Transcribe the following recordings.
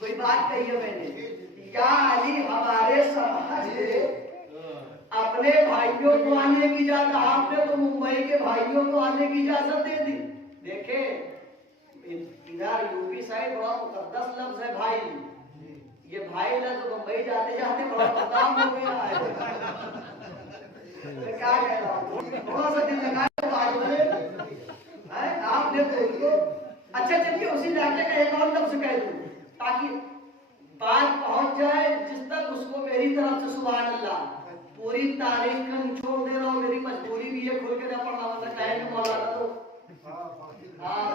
कोई बात कही है मैंने, या अली हमारे समाज अपने भाइयों को आने की इजाजत, आपने तो मुंबई के भाइयों को आने की इजाजत दे दी। देखे इधर यूपी साइड बड़ा मुकद्दस लफ्ज है भाई, ये भाई लफ्ज मुंबई जाते जाते बड़ा बदनाम हो गया है। क्या कह रहा हूँ, थोड़ा सा दिल लगा आपने तो अच्छा चलिए उसी इलाके का एक और लफ्ज कह दूं ताकि बात पहुंच जाए जिस तक उसको मेरी तरफ से सुभान अल्लाह। पूरी तारीख का निचोड़ दे रहा हूँ, मेरी मजबूरी भी है, खुल के ना पढ़ना वरना कहेंगे मौलाना तो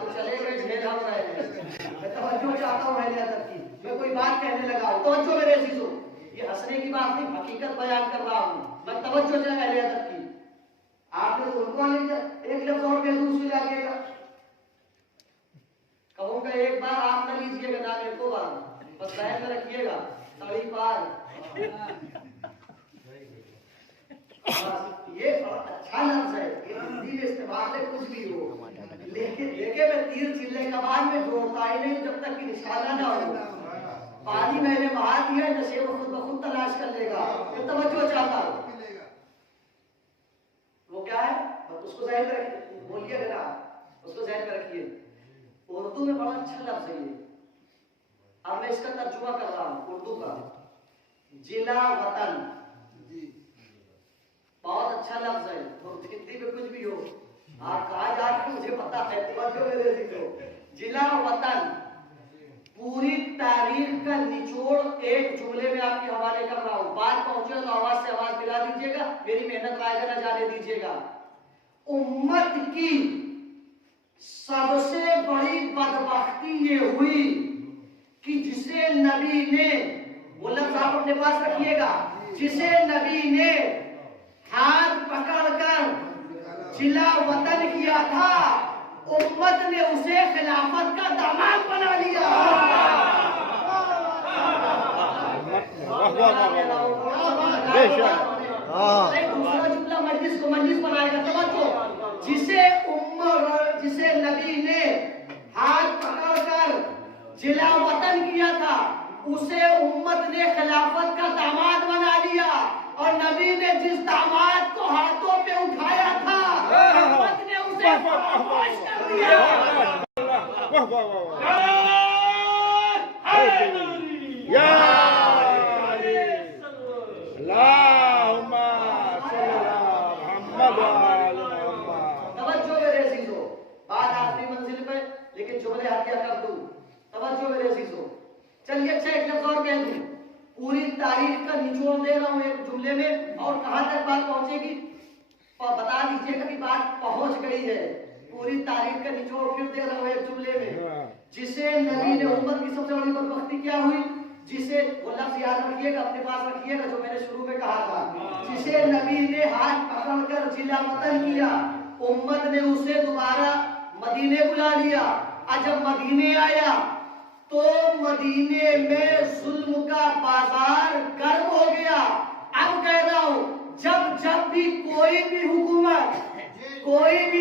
तो चले गए झेल हम रहे हैं। मैं तवज्जो चाहता हूँ मैंने अदब की, मैं कोई बात कहने लगा हूँ, तवज्जो मेरे अजीजों, ये हंसने की बात नहीं, हकीकत बयान कर रहा हूँ, मैं तवज्जो चाहे पहले अदब की। आपने तो उनको एक लफ्ज और कह दूं उसमें जाएगा, कहूँगा एक बार आप न लीजिएगा ना मेरे को बार, बस ध्यान में रखिएगा तड़ी पार। ये अच्छा लफ्ज है, ये हिंदी में इस्तेमाल है कुछ भी हो, लेकिन मैं तीर चिल्ले कमान में जोड़ता ही नहीं जब तक कि निशाना ना हो। पानी मैंने बहा दिया, नशे को खुद ब खुद तलाश कर लेगा, ये तवज्जो चाहता हूँ। वो क्या है उसको ज़हन में रखिए, बोलिए जरा उसको ज़हन में रखिए। उर्दू में बड़ा अच्छा लफ्ज है ये, अब मैं इसका तर्जुमा कर रहा हूँ उर्दू का। जिला वतन बहुत अच्छा लफ्ज है, हिंदी में कुछ भी हो आप कहा जा रहे मुझे पता है, जिला वतन पूरी तारीख का निचोड़ एक जुमले में आपके हवाले कर रहा हूं। बात पहुंचे तो आवाज से आवाज मिला दीजिएगा, मेरी मेहनत रायगा न जाने दीजिएगा। उम्मत की सबसे बड़ी बदबख्ती ये हुई कि जिसे नबी ने, वो लफ्ज आप अपने पास रखिएगा, जिसे नबी ने हाथ पकड़कर जिला वतन किया था, उम्मत ने उसे खिलाफत का दामाद बना लिया। दूसरा जुमला मजलिस बनाएगा, समझो। जिसे नबी ने हाथ पकड़कर जिला वतन किया था, उसे उम्मत ने खिलाफत का दामाद बना लिया, और नबी ने जिस दामाद को हाथों पे उठाया था, उम्मत ने उसे खामोश कर दिया। तवज्जो मेरे अजीजों, बात आखिरी मंजिल पे, लेकिन जुमले हत्या कर दूं। तवज्जो मेरे अजीजों, चलिए अच्छा एक लफ्ज और कह दूं, पूरी तारीख का निचोड़ दे रहा हूं एक जुमले में, और कहां तक बात पहुंचेगी बता दीजिएगा कि बात पहुंच गई है। पूरी तारीख का निचोड़ फिर दे रहा हूं एक जुमले में। जिसे नबी ने, उम्मत की सबसे बड़ी बदबख्ती क्या हुई, जिसे वो लफ्ज याद रखिएगा, अपने पास रखिएगा जो मैंने शुरू में कहा था, जिसे नबी ने हाथ पकड़कर जिला वतन किया, उम्मत ने उसे दोबारा मदीने बुला लिया। और जब मदीने आया तो मदीने में जुल्म का बाजार गर्म हो गया। अब कह रहा हूं, जब भी कोई भी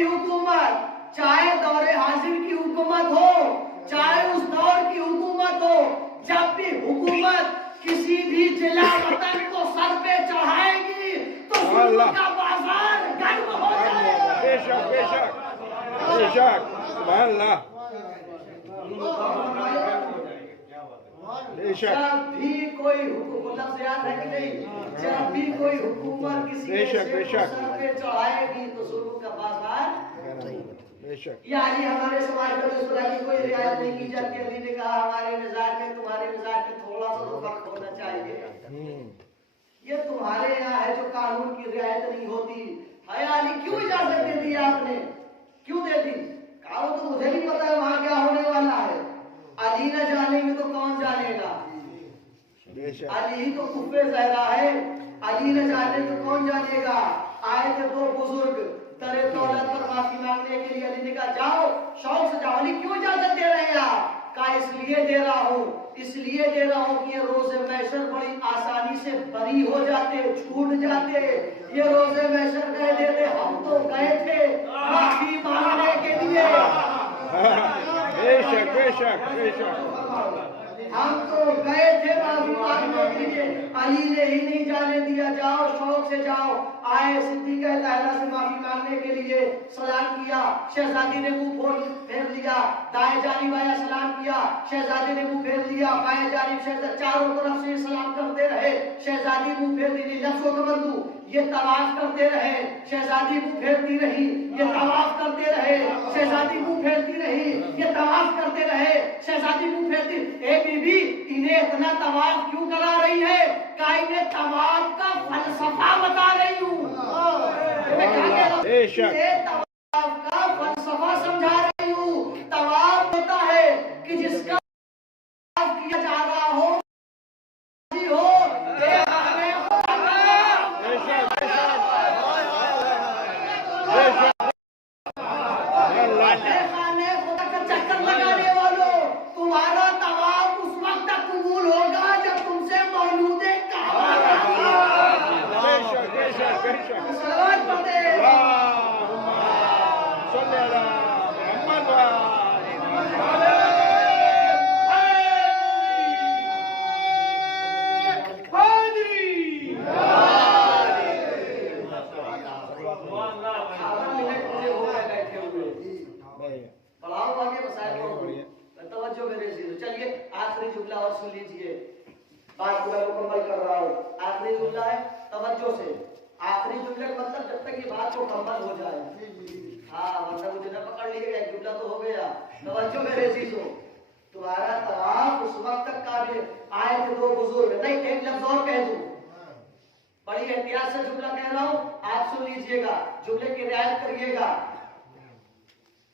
हुकूमत, चाहे दौरे हाजिर की हुकूमत हो, चाहे उस दौर की हुकूमत हो, जब भी हुकूमत किसी भी जिला वतन को सर पे चढ़ाएगी तो जुल्म का बाजार गर्म हो जाएगा। बेशक बेशक बेशक, सुभान अल्लाह। जब भी कोई हुकूमत, याद है कि नहीं, जब भी कोई हुकूमत किसी सर पे चढ़ाएगी तो जुल्म का बाजार। यानी हमारे समाज में इस तरह की कोई रियायत नहीं की जाती। अली ने कहा हमारे मिजाज में तुम्हारे मिजाज में थोड़ा सा तो फर्क होना चाहिए। ये तुम्हारे यहाँ है जो कानून की रियायत नहीं होती है। अली क्यों इजाजत दे दी आपने, क्यों दे दी? कहा तो मुझे भी पता है वहां क्या होने वाला है, अली न जानेंगे तो कौन जानेगा। अली ही तो कुफे ज़हरा है, अली न जाने तो कौन जानेगा। आए थे दो बुजुर्ग दरे दौलत पर माफी मांगने के लिए, अली ने कहा जाओ शौक से जाओ। अली क्यों इजाजत दे रहे हैं आप? कहा इसलिए दे रहा हूँ कि ये रोज़े महशर बड़ी आसानी से बरी हो जाते, छूट जाते। ये रोज़े महशर कह देते हम तो गए थे माफी मांगने के लिए। बेशक बेशक बेशक। हम तो गए थे माफी मांगने के लिए, अली ने ही नहीं जाने दिया, जाओ शौक से जाओ। आए सिद्दीक़ लहरा से माफी मांगने के लिए, सलाम किया, शहजादी ने मुंह फेर लिया, दाएं जानिब आया, सलाम किया, शहजादी ने मुंह फेर लिया, बाएं जानिब शहजादी, चारों तरफ से सलाम करते रहे, शहजादी मुंह फेरती रही, लफ्जों का बंधु ये तवाफ करते रहे, शहजादी मुंह फेरती रही, ये तवाफ करते रहे, शहजादी मुंह फेरती रही, ये तवाफ करते रहे, शहजादी मुंह फेरती। ए बीबी, इन्हें इतना तवाफ क्यों करा रही है? का इन्हें तवाफ का फलसफा बता रही हूँ। मैं क्या कह रहा हूँ? तवाफ का फलसफा समझा रही हूँ। तवाफ होता है कि जिसका तवाफ किया जा रहा हो चक्कर लगाने वालों, तुम्हारा तवाफ उस वक्त तक कबूल होगा जब तुमसे मौलूदे काबा सलावत पढ़ते चलिए आखिरी जुमला और सुन लीजिए, बात को मैं मुकम्मल कर रहा हूँ। आखिरी जुमला है, तवज्जो से। आखिरी जुमले का मतलब जब तक ये बात मुकम्मल हो जाए। हाँ, मतलब मुझे ना पकड़ लिएगा, एक जुमला तो हो गया। तवज्जो मेरे अजीजों, तुम्हारा तवाफ उस वक्त तक काबिल। आए थे दो बुजुर्ग, नहीं एक लफ्ज और कह दूं, बड़ी एहतियात से जुमला कह रहा हूँ, आप सुन लीजिएगा, जुमले की रियायत करिएगा।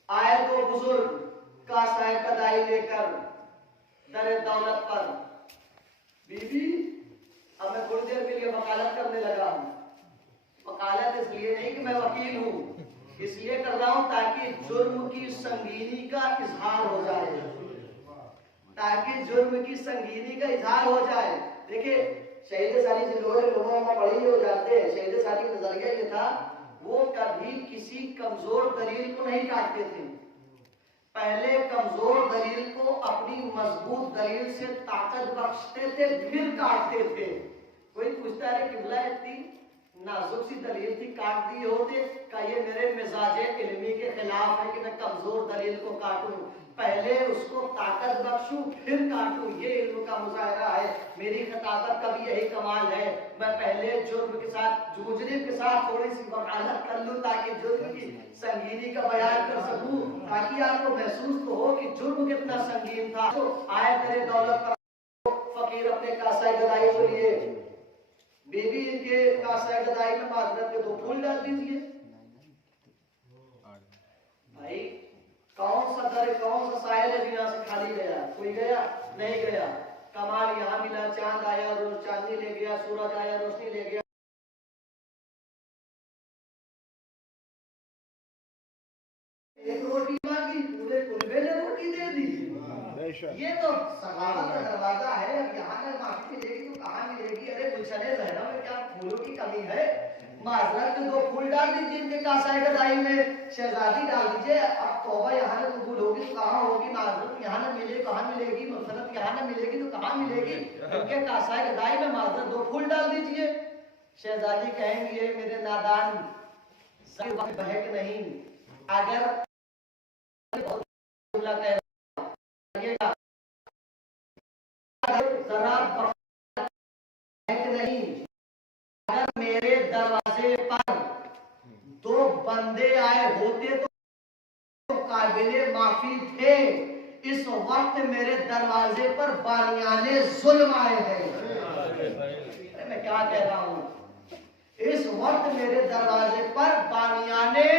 आए दो बुजुर्ग का साहिब कदाई लेकर दरे दौलत पर। बीबी, अब मैं थोड़ी देर के लिए वकालत करने लगा हूं। वकालत इसलिए नहीं कि मैं वकील हूं, इसलिए कर रहा हूं ताकि जुर्म की संगीनी का इजहार हो जाए, ताकि जुर्म की संगीनी का इजहार हो जाए। देखिए, शहीद साली जिन्होंने लोगों में पढ़ी हो जाते हैं, शहीद साली का नजरिया ये था, वो कभी किसी कमजोर दलील को नहीं काटते थे। पहले कमजोर दलील को अपनी मजबूत दलील से ताकत बख्शते थे, फिर काटते थे। कोई पूछता है कि बोला इतनी नाजुक सी दलील थी, काट दिए होते, का ये मेरे मिजाजे इल्मी के खिलाफ है कि मैं कमजोर दलील को काटूं? पहले उसको ताकत बख्शूं फिर काटूं, ये इल्म का मुजाहरा है। मेरी खताबत का भी यही कमाल है, मैं पहले जुर्म के साथ, मुजरिम के साथ थोड़ी सी वकालत कर लूं ताकि जुर्म की संगीनी का बयान कर सकूं, ताकि आपको महसूस तो हो कि जुर्म कितना संगीन था। तो आए तेरे दौलत पर फकीर अपने कासा गदाई को लिए, बीबी के कासा गदाई में माजरत के 2 फूल डाल दीजिए। भाई कौन सा दर, कौन सा साहिल है बिना से खाली गया? कोई गया? नहीं गया। कमाल यहाँ मिला, चांद आया रोज चांदनी ले गया, सूरज आया रोशनी ले गया। एक रोटी मांगी, पूरे कुलबे ने रोटी दे दी। ये तो सखावत का दरवाजा है। अब यहाँ अगर माफी मिलेगी तो कहाँ मिलेगी? अरे गुलशने ज़हरा में क्या फूलों की कमी है? माजरत के 2 फूल डाल दीजिए इनके कासाए गदाई में, शहजादी डाल दीजिए। अब तौबा यहाँ न कबूल होगी तो कहाँ होगी? माजरत यहाँ न मिले कहाँ मिलेगी? मगफिरत यहाँ न मिलेगी तो कहाँ मिलेगी? इनके कासाए गदाई में माजरत 2 फूल डाल दीजिए। शहजादी कहेंगे मेरे नादान बहक नहीं, अगर जरा नहीं, अगर मेरे दरवाजे पर 2 बंदे आए होते तो काबिले माफी थे। इस वक्त मेरे दरवाजे पर बानियाने जुल्म आए हैं। मैं क्या कह रहा हूं? इस वक्त मेरे दरवाजे पर बानियाने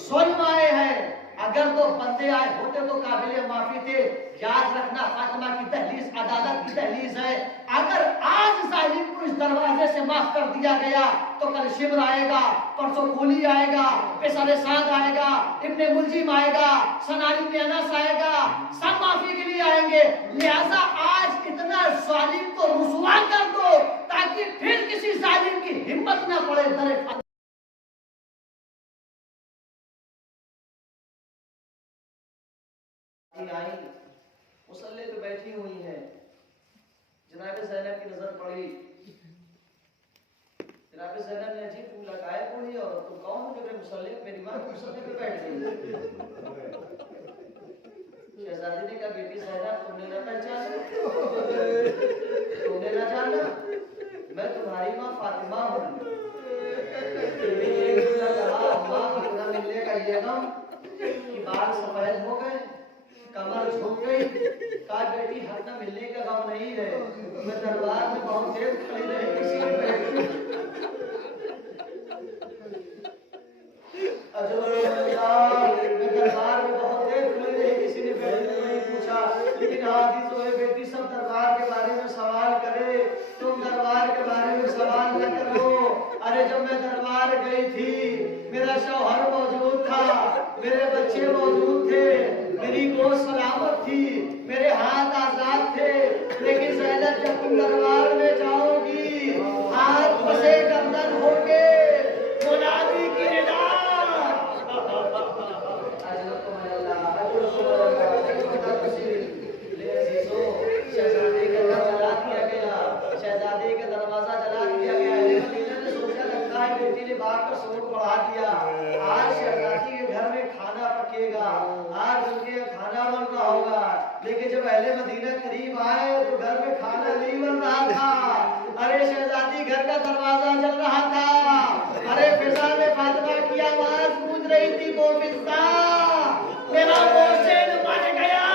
जुल्म आए हैं। अगर 2 बंदे आए होते तो काबिले माफी थे। याद रखना, फातिमा की दहलीज अदालत की दहलीज है। अगर आज जालिम को इस दरवाजे से माफ कर दिया गया तो कल शिब्र आएगा, परसों कूली आएगा, पेशरे साद आएगा, इब्ने मुलजिम आएगा, सनानी में अनस आएगा, सब माफी के लिए आएंगे। लिहाजा आज इतना जालिम को रुसवा कर दो ताकि फिर किसी जालिम की हिम्मत ना पड़े दरे आई मुसल्ले पे बैठी हुई है। जनाब ज़ैनब की नजर पड़ी। जनाब ज़ैनब ने जी तुम लगाए पूरी और तुम कौन हो जो मेरे मुसल्ले मेरी माँ मुसल्ले पे बैठ गई। शहजादी ने कहा बेटी ज़ैनब तुमने न पहचाना, तुमने न जाना, मैं तुम्हारी माँ फातिमा हूँ। पूरा मिलने का ये गम कि बाल सफेद हो गए, कमर झुक गई, कहा बेटी हक न मिलने का गम नहीं है, मैं दरबार में बहुत देर खड़ी रही किसी ने मैं दरबार में बहुत देर खड़ी रही किसी ने नहीं पूछा, लेकिन हाथी तो है बेटी सब दरबार के बारे में सवाल करे, तुम दरबार के बारे में सवाल न करो। अरे जब मैं दरबार गई थी मेरा शौहर मौजूद था, मेरे बच्चे मौजूद थे, मेरी गोद सलामत थी, मेरे हाथ आजाद थे, लेकिन ज़ैनब जब तुम दरबार में जाओगी हाथ फंसे गर्दन होंगे, मुनादी की निदा शहजादे का घर जला दिया गया, शहजादे का दरवाजा जला दिया गया। ने सोचा लगता है बेटी ने बाप का शोर बढ़ा दिया, आज शहजादी के घर में खाना पकेगा, आज उनके खाना बन रहा होगा। लेकिन जब अहले मदीना करीब आए तो घर में खाना नहीं बन रहा था। अरे शहजादी घर का दरवाजा जल रहा था। अरे फिजा में फातिमा की आवाज गूंज रही थी, वो फिजा मेरा मोहसिन बच गया।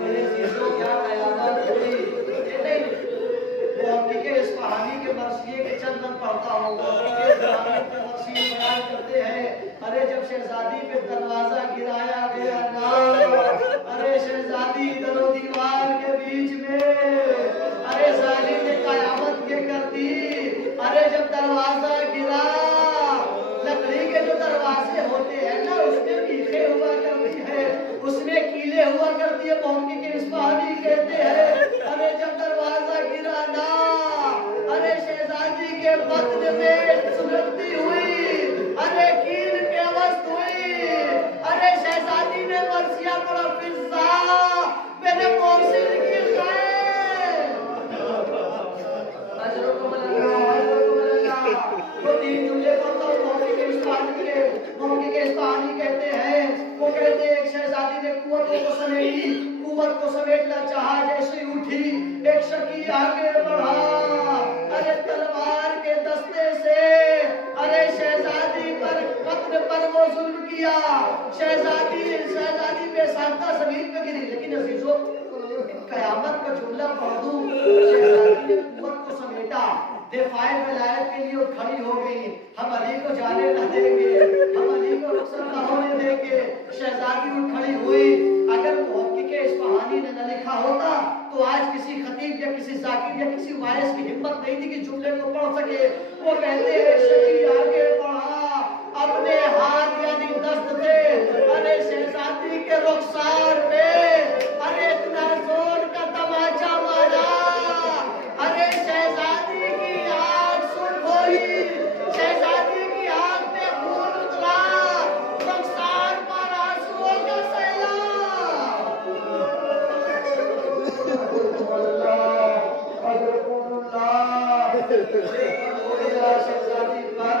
मेरे चीजों क्या कयामत हुई। के इस कहानी के मरसिए के चंदन पढ़ता हूँ, बयान करते हैं। अरे जब शहजादी पे दरवाजा गिराया गया ना, अरे शहजादी दरो दीवार के बीच में, अरे जालिम ने कयामत के कर दी। अरे जब दरवाजा गिरा, लकड़ी के जो दरवाजे होते हैं ना उसमें कीले हुआ करती है, उसमें कीले हुआ करती है, मोहम्मदी के इस्पाहानी कहते हैं। अरे जब दरवाजा गिरा ना, अरे शहजादी के बदन में सुलगती हुई, अरे कील पे अवस्थ हुई। अरे शहजादी ने मरसिया पड़ा फिजा मेरे मोहसिन की खैर। वो तीन जुमले पढ़ता हूँ मोहम्मदी के इस्पाहानी कहते हैं। वो कहते हैं एक शहजादी ने कुव्वतों को समेटी, कुव्वत को समेटना चाहा, जैसे उठी एक शकी आगे बढ़ा, अरे तलवार के दस्ते से अरे शहजादी पर कत्ल पर वो जुल्म किया। शहजादी बेसाख्ता जमीन पे गिरी। लेकिन अजीजों कयामत का जुमला पढ़ दूं, शहजादी ने कुव्वत को समेटा, दिफाए विलायत के लिए खड़ी हो गई। हम अली को जाने न देंगे, हम अली को रुखसत न होने देंगे। शहजादी उठ खड़ी हुई। अगर मोहम्मदी के इस्पाहानी ने न लिखा होता तो आज किसी खतीब या किसी जाकिर या किसी वारिस की हिम्मत नहीं थी कि जुमले को पढ़ सके। वो कहते हैं शकी आगे बढ़ा, अपने हाथ यानी दस्त थे अरे शहजादी के रुखसार पे, अरे इतना जोर का तमाचा मारा, अरे शहजादी की आंख सुर्ख हुई, शहजादी की आंख पे खून उतरा, रुखसार पर आंसुओं का सैलाब। शहजादी पर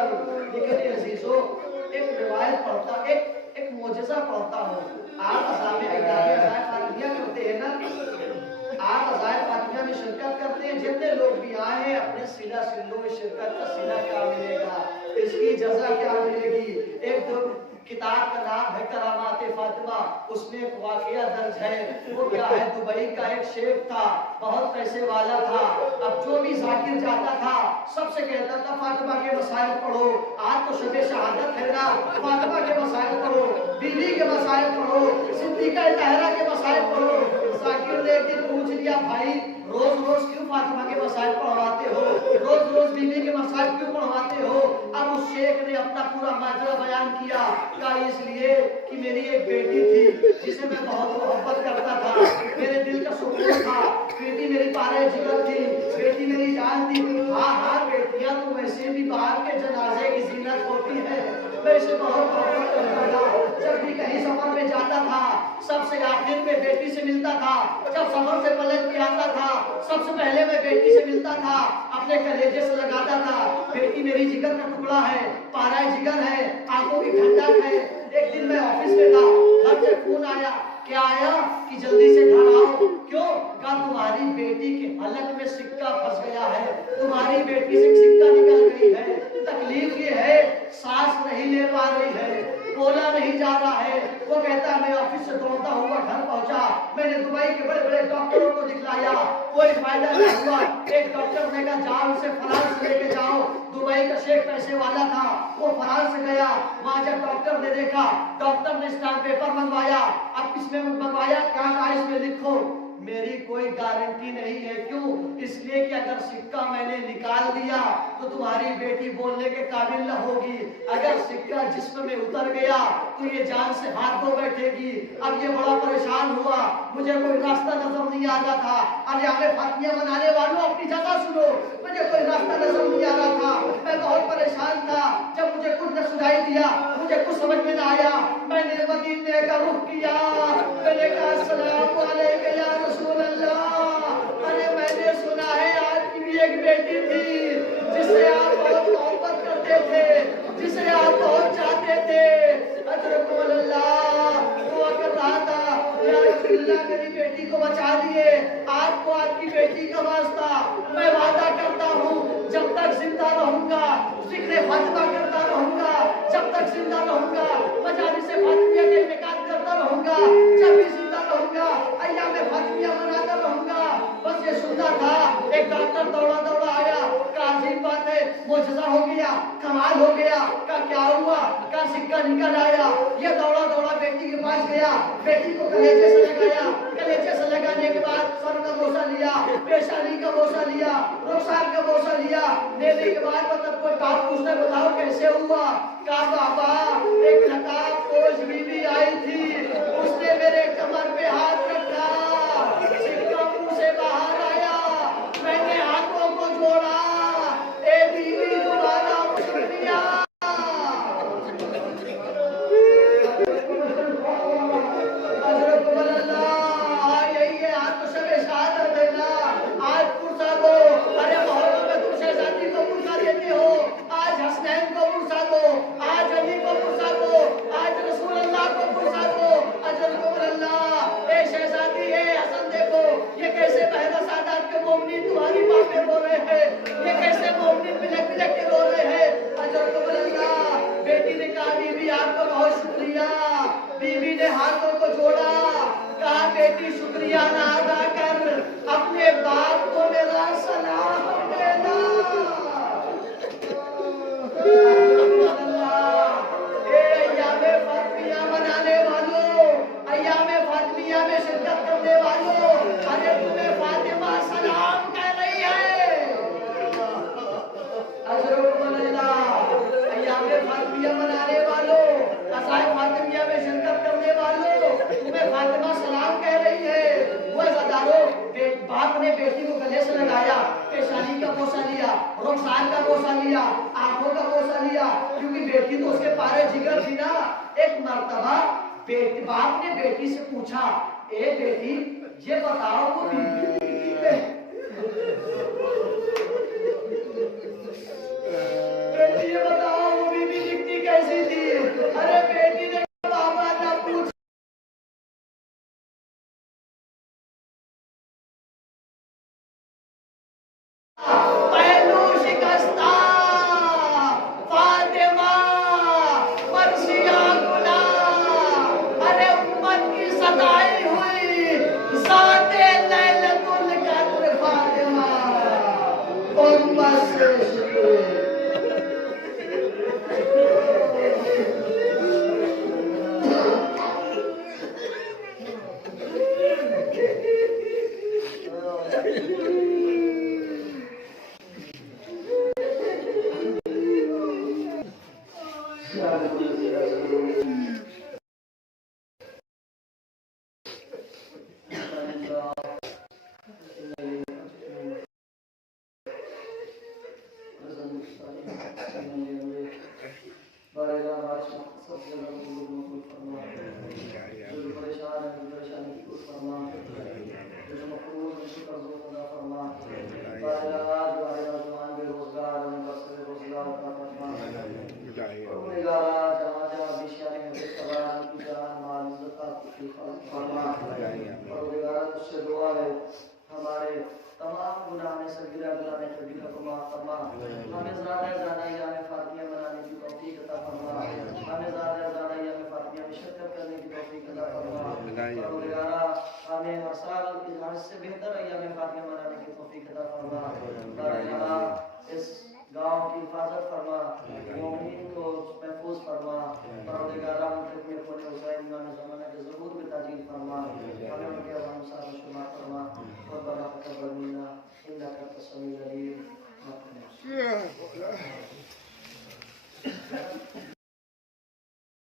लेकिन अजीजों एक रिवायत पढ़ता, एक मोजज़ा पढ़ता हूँ। आप अज़ाए फातिमिया करते हैं ना, आप अज़ाए फातिमिया में शिरकत करते हैं। जितने लोग भी आए हैं अपने सीला सिल्लों में शिरकत का सीला क्या मिलेगा, इसकी जज़ा क्या मिलेगी। एक दो किताब का नाम है करामात फातिमा, उसमें एक वाकया दर्ज है। वो क्या है, दुबई का एक शेख था, बहुत पैसे वाला था। अब जो भी जाकिर जाता था सबसे कहता था फातिमा के मसाइल पढ़ो, आज तो शबे शहादत है ना, फातिमा के मसाइल पढ़ो, बीवी के मसाइल पढ़ो, सिद्दीक़ा तहरा के मसाइल पढ़ो। जाकिर ने एक दिन पूछ लिया, भाई रोज रोज क्यों फातिमा के मसाइल पढ़वाते हो, रोज रोज बीवी के मसाइल क्यों पढ़वाते हो। अब उस शेख ने अपना पूरा माजरा बयान किया, क्या इसलिए कि मेरी एक बेटी थी जिसे मैं बहुत मोहब्बत करता था, मेरे दिल का सुकून था, बेटी मेरी पारे जिगर थी, बेटी मेरी जान थी। हाँ हाँ बेटियां तो वैसे भी बाहर के जनाजे की जीनत होती है, मैं इसे बहुत मोहब्बत करता था। जब भी कहीं सफर में जाता था सबसे आखिर में बेटी से मिलता था, जब सफर से पलट के आता था सबसे पहले मैं बेटी से मिलता था, अपने कलेजे से लगाता था। बेटी मेरी जिगर का टुकड़ा है, पारा जिगर है, आंखों की ठंडक है। एक दिन मैं ऑफिस में था, घर से फोन आया, क्या आया कि जल्दी से घर आओ। क्यों? कहा तुम्हारी बेटी के हलक में सिक्का फंस गया है, तुम्हारी बेटी से सिक्का निकल गई है। तकलीफ ये है सांस नहीं ले पा रही है, बोला नहीं जा रहा है। वो कहता मैं ऑफिस से दौड़ता हुआ घर पहुंचा, मैंने दुबई के बड़े बड़े डॉक्टरों को दिखलाया, कोई फायदा नहीं हुआ। एक डॉक्टर ने कहा जाओ इसे फ्रांस लेके जाओ, दुबई का शेख पैसे वाला था, वो फ्रांस गया। वहां जब डॉक्टर ने देखा, डॉक्टर ने स्टाम्प पेपर मंगवाया। अब इसमें मंगवाया क्या, इसमें लिखो मेरी कोई गारंटी नहीं है। क्यों? इसलिए कि अगर सिक्का मैंने निकाल दिया तो तुम्हारी बेटी बोलने के काबिल न होगी, अगर सिक्का जिस्म में उतर गया तो ये जान से हाथ धो बैठेगी। अब ये बड़ा परेशान हुआ, मुझे कोई रास्ता नजर नहीं आ रहा था। अरे हमें फातिया मनाने वालों अपनी जगह सुनो, मुझे कोई रास्ता नजर नहीं आ रहा था, मैं बहुत परेशान था। जब मुझे कुछ न सुनाई दिया, मुझे कुछ समझ में न आया, मैंने मदीने का रुख किया। मैंने कहा अस्सलाम वालेकुम या रसूल अल्लाह। अरे मैंने सुना है आपकी भी एक बेटी थी जिससे आप बहुत मोहब्बत करते थे, जिसे आप बहुत चाहते थे। हजरत अल्लाह दुआ कर रहा था, या रसूलल्लाह मेरी बेटी को बचा दिए, आपको आपकी बेटी का वास्ता मैं वादा करता हूँ जब तक जिंदा रहूंगा जिक्र फातिमा करता रहूंगा, जब तक जिंदा रहूंगा मजालिस फातिमिया के इनेकाद करता रहूंगा, जब भी जिंदा रहूंगा अय्याम फातिमिया मनाता रहूंगा। बस ये सुनना था। एक डॉक्टर दौड़ा दौड़ा आया, का अजीब बात है, मुआजिजा हो गया, कमाल हो गया। का क्या हुआ? का सिक्का निकल आया। ये दौड़ा दौड़ा बेटी के पास गया, बेटी को कलेजे से लगाया, कलेजे से लगाने के बाद सर का बोसा लिया, पेशानी का बोसा लिया, रुखसार का बोसा लिया, लेने के बाद मतलब कोई बात पूछने बताओ कैसे हुआ। का बाबा एक नकाब पोश बीवी आई थी, उसने मेरे कमर पे हाथ रखा, सिक्का मुंह से बाहर आया, मैंने हाथों को जोड़ा, ए बीवी दोबारा शुक्रिया। तुम्हारी बातें बोल रहे हैं, ये कैसे मोमिन बिलक बिलक के रो रहे हैं। हजरत अल्लाह बेटी ने कहा बीबी आपका बहुत शुक्रिया। बीबी ने हाथों को जोड़ा, कहा बेटी शुक्रिया ना अदा कर, अपने बाप को मेरा सलाम देना। अय्यामे फातिमिया मनाने वालों, अय्यामे फातिमिया में शिरकत करने वालों, अरे तुम्हें फातिमा सलाम कह रही है। अय्यामे फातिमिया मनाने वालों, अज़ाए फातिमिया में शिरकत करने वालों, तुम्हें फातिमा सलाम कह रही है। वो ज़दारो बाप ने बेटी को गले से लगाया, पेशानी का बोसा लिया, रुखसार का बोसा लिया, आंखों का बोसा लिया, क्योंकि बेटी तो उसके पारे जिगर थी ना। एक मर्तबा बाप ने बेटी से पूछा, ए बेटी ये बताओ वो बीबी बेटी ये बताओ वो बीबी दिखती कैसी थी। अरे बेटी ने बाबा ना पूछ, पहलू शिकस्ता फातिमा मर्सिया गुला, अरे उम्मत की सताई हुई साते लैलतुल कद्र फातिमा उम्मत से शुक्र। सब जगह लोगों को फरमा, जो परेशान है परेशानी को फरमा, जो मकरूर उनके कर्जों को अदा फरमा, जवान बेरोजगार उनका से रोजगार का फरमा, गुनहगार जहाँ जहाँ बेशियाने में बेकरार की जान माल इज्जत की फरमा, और गुनहगार उससे दुआ है हमारे तमाम गुनाह में सगीरा गुनाह में कबीरा को माफ फरमा, हमें ज़्यादा यानी फातिहा मनाने की तौफीक अता फरमा, हमें ज़्यादा यानी फातिहा में शिरकत करने की तौफीक अता फरमा, परवरदिगारा हमें हर साल इससे बेहतर यानी फातिहा मनाने की तौफीक अता फरमा, परवरदिगारा इस गांव की हिफाजत फरमा, मोमिनीन को महफूज फरमा।